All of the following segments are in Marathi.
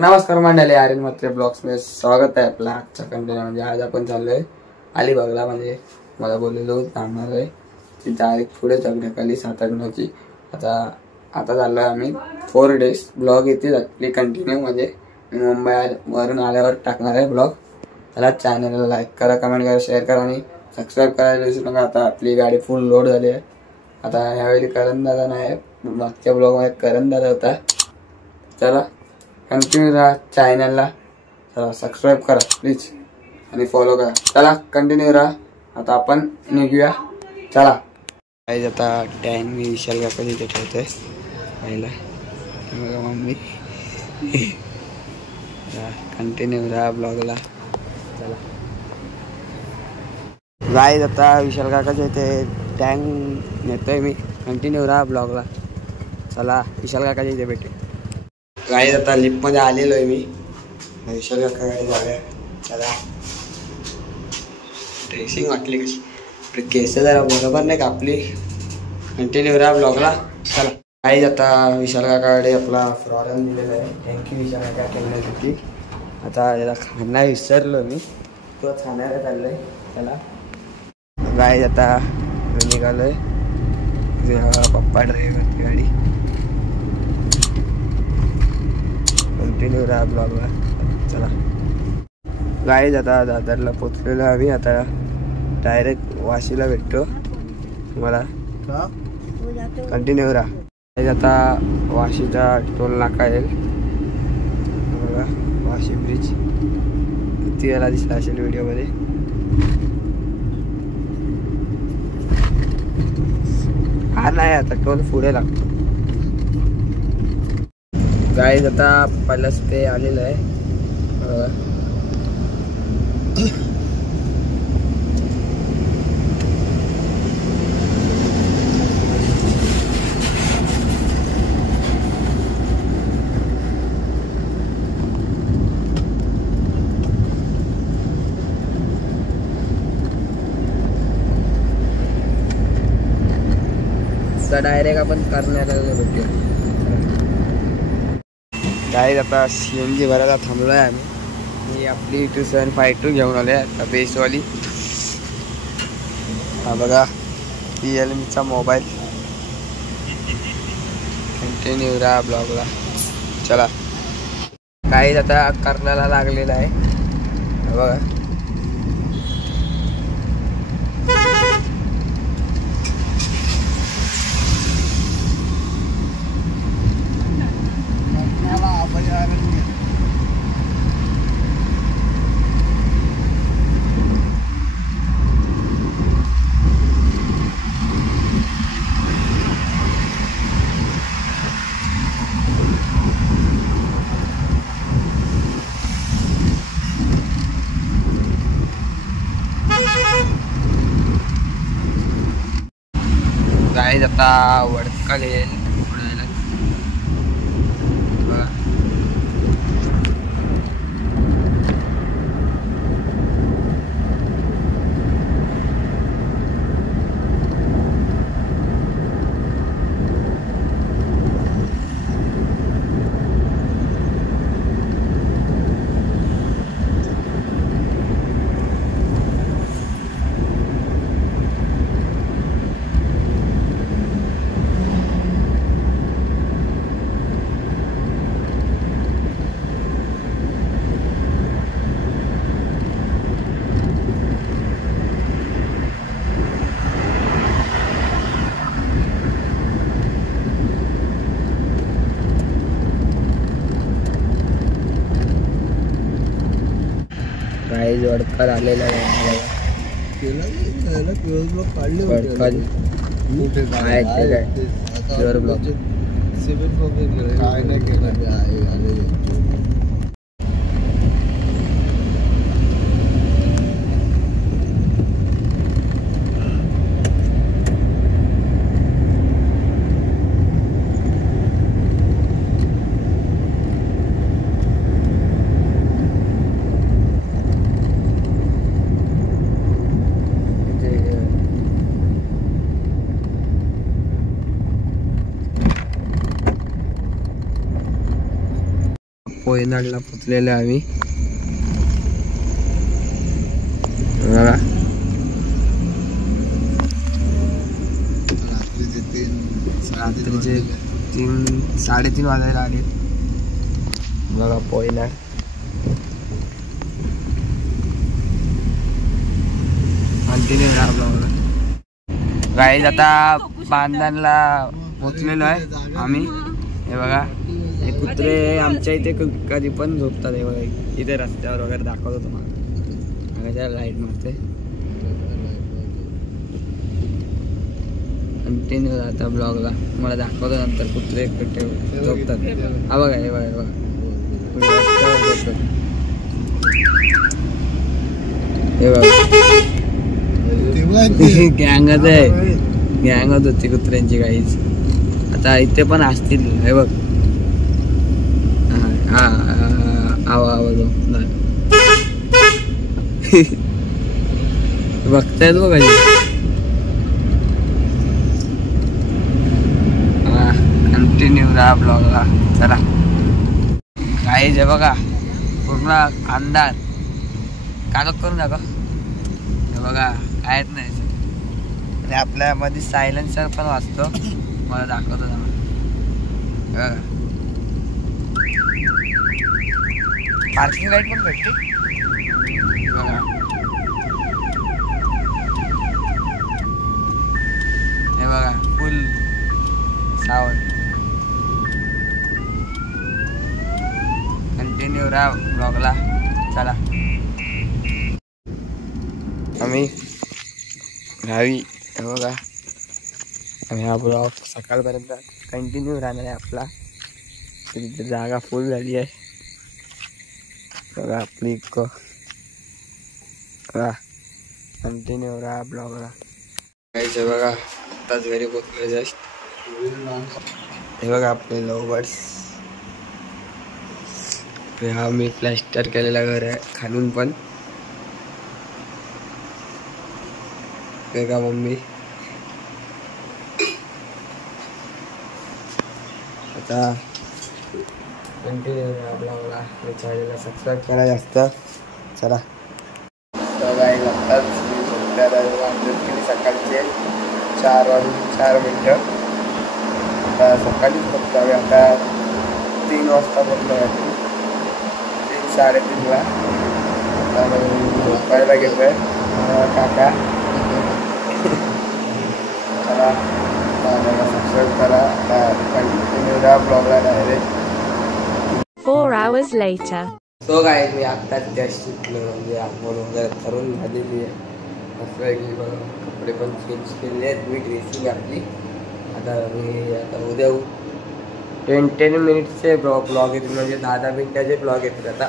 नमस्कार मंडळी, आर्यन म्हात्रे ब्लॉग्स मध्ये स्वागत आहे आपला आजचा कंटेंट. म्हणजे आज आपण चाललोय अलिबागला. म्हणजे मला बोललेलो थांबणार आहे ती तारीख पुढे जगण्याखाली 7-8-9ची. आता चाललोय आम्ही 4 days. ब्लॉग येते आपली कंटिन्यू. म्हणजे मुंबई वरून आल्यावर टाकणार आहे ब्लॉग. त्याला चॅनलला लाईक करा, कमेंट करा, शेअर करा आणि सबस्क्राईब करायला विसरू नका. आता आपली गाडी फुल लोड झाली आहे. आता ह्यावेळी करण दादा नाही, मागच्या ब्लॉगमध्ये करण दादा होता. चला कंटिन्यू राहा चॅनलला. चला सबस्क्राईब करा प्लीज आणि फॉलो करा. चला कंटिन्यू राहा. आता आपण निघूया. चला काही आता टँक मी विशाल काका तिथे ठेवतोय पहिला. मम्मी कंटिन्यू राहा ब्लॉगला. चला गाईज आता विशाल काकाच्या इथे टँक नेतोय मी. कंटिन्यू राहा ब्लॉगला. चला विशाल काकाच्या इथे भेटे. गाईज आता लिफ्टमध्ये आलेलो आहे मी. विशाल काका गाडी जाऊया. चला ड्रेसिंग वाटली कशी, आपली केस जरा बरोबर नाही का आपली. कंटिन्यू राहा ब्लॉगला. चला गाईज आता विशाल काकाकडे आपला फ्रॉरन दिलेला आहे. थँक्यू विशाल काका ठेवण्यासाठी. आता याला खाणं विसरलो मी, तो खाण्याला चाललो आहे. चला गाईज आता निघालो आहे. पप्पा ड्रायव्हरची गाडी. कंटिन्यू राहा ब्लॉगला. चला गाईज आता दादरला पोचलेलो आम्ही. आता डायरेक्ट वाशीला भेटतो मला. कंटिन्यू राहा. आता वाशीचा टोल नाका येईल बघा. वाशी ब्रिज ती याला दिसला असेल व्हिडिओमध्ये. हा नाही, आता टोल पुढे लागतो. गाईज आता पलस ते आलेलं आहे. डायरेक्ट आपण करण्याला भेटूया. गाईज आता CNG भरायला थांबलो आहे आम्ही. ही आपली 2752 घेऊन आलो आहे आता बेसवाली. हा बघा Realmeचा मोबाईल. कंटिन्यू राहा ब्लॉगला. चला गाईज आता करण्याला लागलेला आहे बघा. गाईज आता वडकल येईल उडायला बघा. गाईज वडकल आलेला आहे. काय नाही केलं. कोयनाडला पोचलेलो आम्ही बघा. रात्रीचे 3-3:30 वाजायला आले बघा कोयनाड. कंटिन्यू राहा ब्लॉगला. गाईज आता बांधणला पोचलेलो आहे आम्ही. हे बघा हे कुत्रे आमच्या इथे कधी पण झोपतात. हे बघा इथे रस्त्यावर वगैरे दाखवतो तुम्हाला. लाईट मारते कंटिन्यू राहता ब्लॉगला. मला दाखवतो नंतर कुत्रे कुठे झोपतात. हा बघा हे बघा हे बघा रस्त्यावर झोपतात. हे बघा गँगच आहे. गँगच होती कुत्र्यांची काहीच. आता इथे पण असतील. हे बघ हा आवाज बघतायत बघा. कंटिन्यू राहा ब्लॉगला. चला काहीच आहे बघा पूर्ण अंधार. कागद करून दाखव. हे बघा कायच नाही. आणि आपल्या मध्ये सायलेन्सर पण वाजतो. मला दाखवतो ना बघा. पार्किंग लाईट पण भेटते बघा. हे बघा फुल सावध. कंटिन्यू राहा ब्लॉगला. चला आम्ही गावी. हे बघा आणि हा ब्लॉग सकाळपर्यंत कंटिन्यू राहणार आहे आपला. तिथे जागा फुल झाली आहे बघा आपली. कंटिन्यू राहा ब्लॉगला. काहीच बघा आताच घरी पोचलो जस्ट. हे बघा आपले लव्हबर्ड्स. हा मी प्लॅस्टर केलेला घर आहे खालून पण. का मम्मी आता कंटिन्यू ब्लॉगला. चॅनलला सबस्क्राईब करा जास्त. चला सकाळचे 4:04. आता सकाळीच पोचलो. आता 3 वाजता पोचलो आहे. 3-3:30ला. आता झोपायला घेतोय काका. चला सबस्क्राईब करा. कंटिन्यू राहा ब्लॉगला डायरेक्ट. 4 hours later. सो काय मी आत्ताच जस्ट शिकलो. म्हणजे आंघोळ वगैरे करून झालेली आहे. असं आहे की बघा कपडे पण चेंज केले आहेत. मी ड्रेसिंग आपली. आता उद्या 10 मिनिटचे ब्लॉग येतील. म्हणजे 10 मिनिटाचे ब्लॉग येतील. आता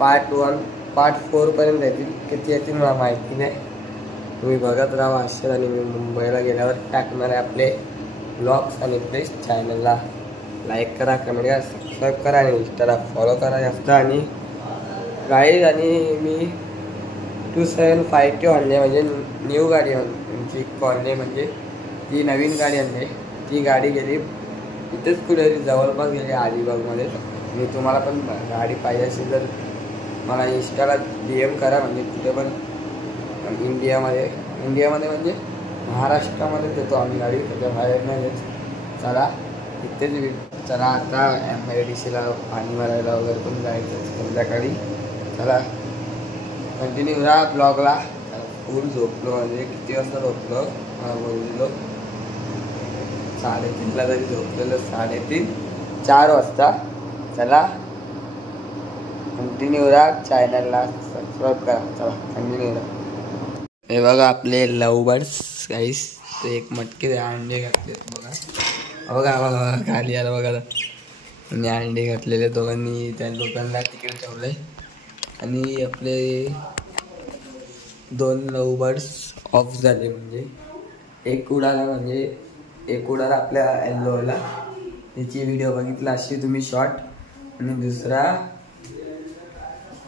पार्ट 1 पार्ट 4 पर्यंत येतील. किती येतील मला माहिती नाही. तुम्ही बघत राहा असेल. आणि मी मुंबईला गेल्यावर टाकणार आहे आपले ब्लॉग्स. आणि प्लीज चॅनलला लाईक करा, कमेंट करा, सबस्क्राईब करा आणि इंस्टाला फॉलो करा जास्त. आणि गाईज आणि मी 2752 आणले. म्हणजे न्यू गाडी आमची कॉलनी. म्हणजे ती नवीन गाडी आणली. ती गाडी गेली इथेच कुठे जवळपास गेली अलिबागमध्ये. मी तुम्हाला पण गाडी पाहिजे असेल तर मला इंस्टाला DM करा. म्हणजे कुठे पण इंडियामध्ये म्हणजे महाराष्ट्रामध्ये देतो आम्ही गाडी. त्याच्या बाहेर नाही देत. चला इथेच. चला आता MIDCला पाणी मारायला वगैरे पण जायचं संध्याकाळी. चला कंटिन्यू राहा ब्लॉगला. फुल झोपलो. म्हणजे किती वाजता झोपलो बोललो 3:30ला तरी झोपलेलं. 3:30-4 वाजता. चला कंटिन्यू राहा. चॅनलला सबस्क्राईब करा. चला कंटिन्यू राहा. हे बघा आपले लव्हबर्ड्स गाईस. ते एक मटके अंडे घातले बघा. बघा बघा खाली आलं बघा. आणि अंडे घातलेले दोघांनी. त्या लोकांना तिकडे ठेवलंय. आणि आपले 2 लव्हबर्ड्स ऑफ झाले. म्हणजे एक उडाला आपल्या येल्लोला. त्याची व्हिडिओ बघितला अशी तुम्ही शॉर्ट. आणि दुसरा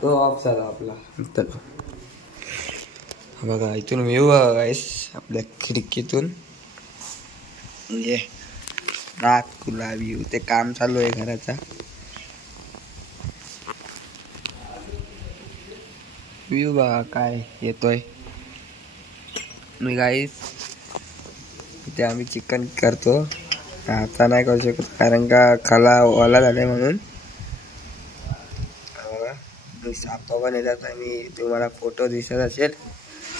तो ऑफ झाला आपला. तर बघा इथून व्ह्यू बघा गाईस आपल्या खिडकीतून. म्हणजे रात खुला व्ह्यू. ते काम चालू आहे घराचा. व्ह्यू बघा काय येतोय. मी गाईस इथे आम्ही चिकन करतो. आता नाही करू शकत कारण का खाला ओला झालाय म्हणून. साप पण येतात आणि तुम्हाला फोटो दिसत असेल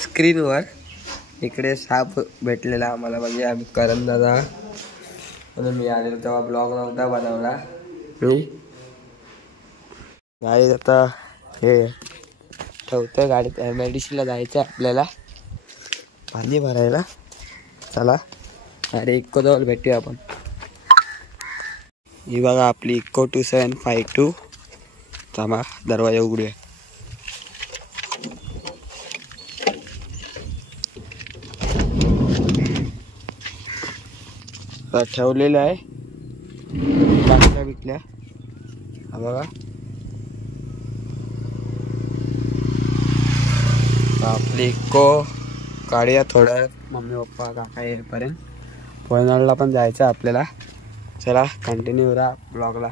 स्क्रीनवर. इकडे साप भेटलेला आम्हाला म्हणजे आम्ही करण दादा म्हणून मी आलेलो तेव्हा ब्लॉग नव्हता बनवला मी. गाडीत आता हे ठेवतोय गाडीत. MIDCला जायचं आहे आपल्याला पाणी भरायला. चला अरे इको जवळ भेटूया आपण. ही बघा आपली इको 2752. थांबा दरवाजा उघडूया. ठेवलेलं आहे बाटल्या बिटल्या. हा बघा आपली इको काढूया थोडं. मम्मी पप्पा काका येईपर्यंत. पोयनाडला पण जायचं आपल्याला. चला कंटिन्यू राहा ब्लॉगला.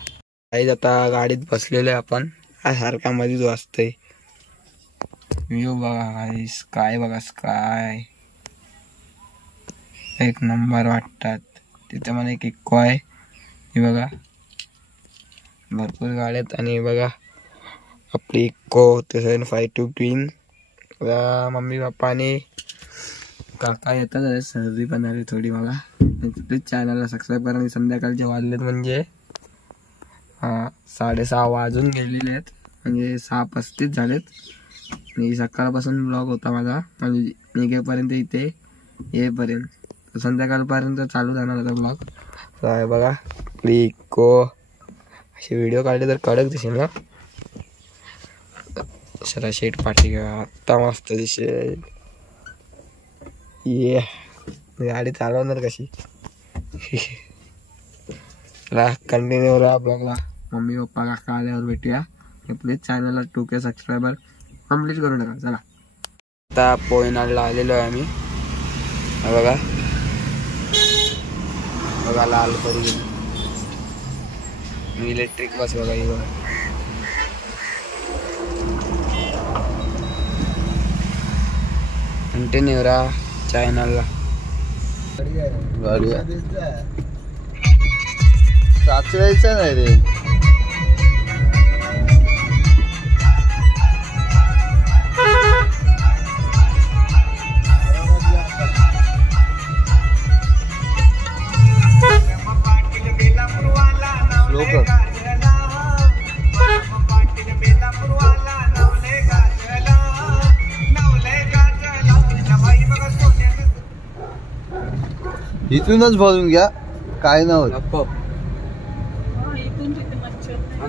काहीच आता गाडीत बसलेलो आहे आपण. हा सारखा मध्येच वाजतोय. व्ह्यू बघा स्काय बघा स्काय एक नंबर वाटतात. तिथे मला एक इको आहे. हे बघा भरपूर गाड्यात. आणि बघा आपली इको 2752 ट्विन. मम्मी पप्पा आणि काका येतात. सर्दी पण आली थोडी. बघा प्लीज चॅनलला सबस्क्राईब करा. आणि संध्याकाळचे वाजलेत म्हणजे 6:30 वाजून गेलेले आहेत. म्हणजे 6:35 झालेत. आणि सकाळपासून ब्लॉग होता माझा म्हणजे निघेपर्यंत इथे येईपर्यंत. संध्याकाळपर्यंत चालू राहणार होता ब्लॉग. बघा आपली इको असे व्हिडिओ काढले तर कडक दिसेल ना. सरा शेट पाठी आत्ता मस्त दिसेल. ये गाडी चालवणार कशी. कंटिन्यू राहा ब्लॉगला. मम्मी पप्पा काका आल्यावर भेटूया. प्लीज चॅनलला 2K सबस्क्रायबर कम्प्लीट करू नका. चला आता पोयनाडला आलेलो आहे आम्ही. बघा बघा लाल परी इलेक्ट्रिक बस बघा. ही बघा कंटिन्यू राहा चॅनलला. साचवायचं नाही रे. इथूनच भरून घ्या काय ना होत.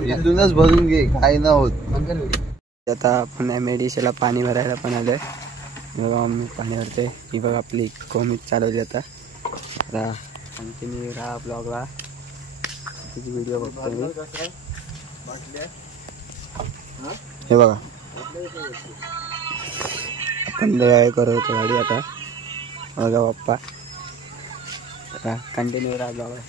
इथूनच भरून घे काय ना होत. आता आपण MIDCला पाणी भरायला पण आलोय. बघा मम्मी पाणी भरते. ही बघा आपली कोमीच चालवली. आता कंटिन्यू राहा ब्लॉगला. किती व्हिडिओ बघतो मी. हे बघा आपण करतो गाडी आता. बघा पप्पा कंटिन्यू राहा ब्लॉगला.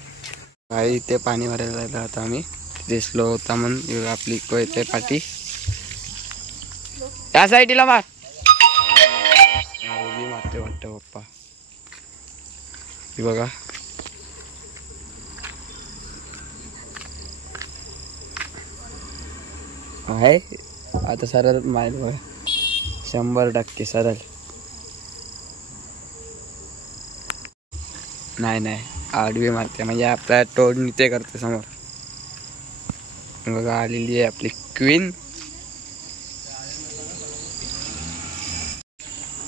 गाडी इथे पाणी भरायला जायला आता आम्ही. तिथे स्लो होता म्हणून आपली इको येते पाठी. या साईडला मार. उभी मारते वाटतं पप्पा. हे बघा आहे आता सरळ माईल बघा 100% सरळ. नाही आडवी मारते म्हणजे आपल्या तोडणी ते करते समोर. बघा आलेली आहे आपली क्वीन.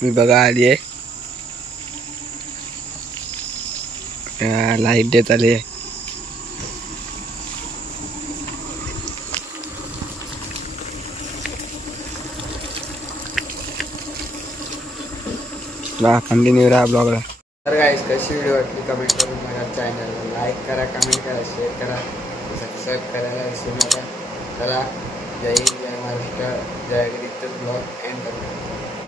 मी बघा आली आहे. लाईट देत आली आहे. कंटिन्यू राहा ब्लॉगला. तर गाईस कशी व्हिडिओ वाटली कमेंट करून माझ्या चॅनलला लाईक करा, कमेंट करा, शेअर करा, सबस्क्राईब करायला विसरू नका. चला जय हिंद, जय महाराष्ट्र, जय गणित ब्लॉग एंड करा.